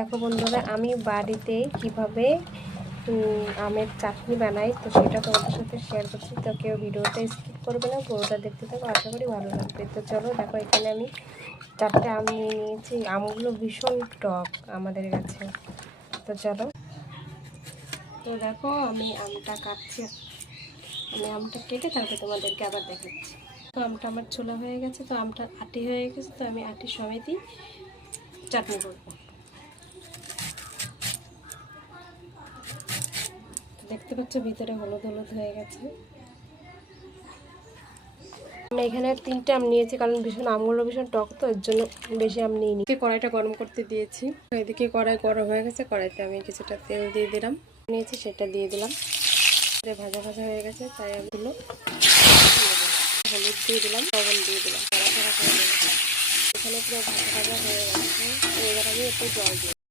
দেখো বন্ধুরা, আমি বাড়িতে কিভাবে আমের চাটনি বানাই তো সেটা তোমাদের সাথে শেয়ার করছি। তো কেউ ভিডিওটা স্কিপ করবে না, পুরোটা দেখতে থাকো, আশা করি ভালো লাগবে। তো চলো দেখো, এখানে আমি 4টে আম নিয়ে নিয়েছি। আমগুলো ভীষণ টক আমাদের কাছে। তো চলো, তো দেখো আমি আমটা কাটছি। আমি আমটা কেটে তারপরে তোমাদেরকে আবার দেখাচ্ছি। তো আমটা আমার ছোলা হয়ে গেছে, তো আমটা আটি হয়ে গেছে, তো আমি আটি সমেতই চাটনি করবো। দেখতে পাচ্ছ ভিতরে হলুদ হলুদ হয়ে গেছে। আমি এখানে 3টে আম নিয়েছি, কারণ ভীষণ আমগুলো ভীষণ টক, তো এর জন্য বেশি আম নিইনি। কড়াইটা গরম করতে দিয়েছি, এদিকে কড়াই গরম হয়ে গেছে। কড়াইতে আমি কিছুটা তেল দিয়ে দিলাম, নিয়েছি সেটা দিয়ে দিলাম। ভাজা ভাজা হয়ে গেছে, তাই আমগুলো হলুদ দিয়ে দিলাম, লবণ দিয়ে দিলাম, নাড়াচাড়া করে দিলাম। এখানে পুরো ভাজা ভাজা হয়ে গেছে। এবার আমি একটু জল দিই।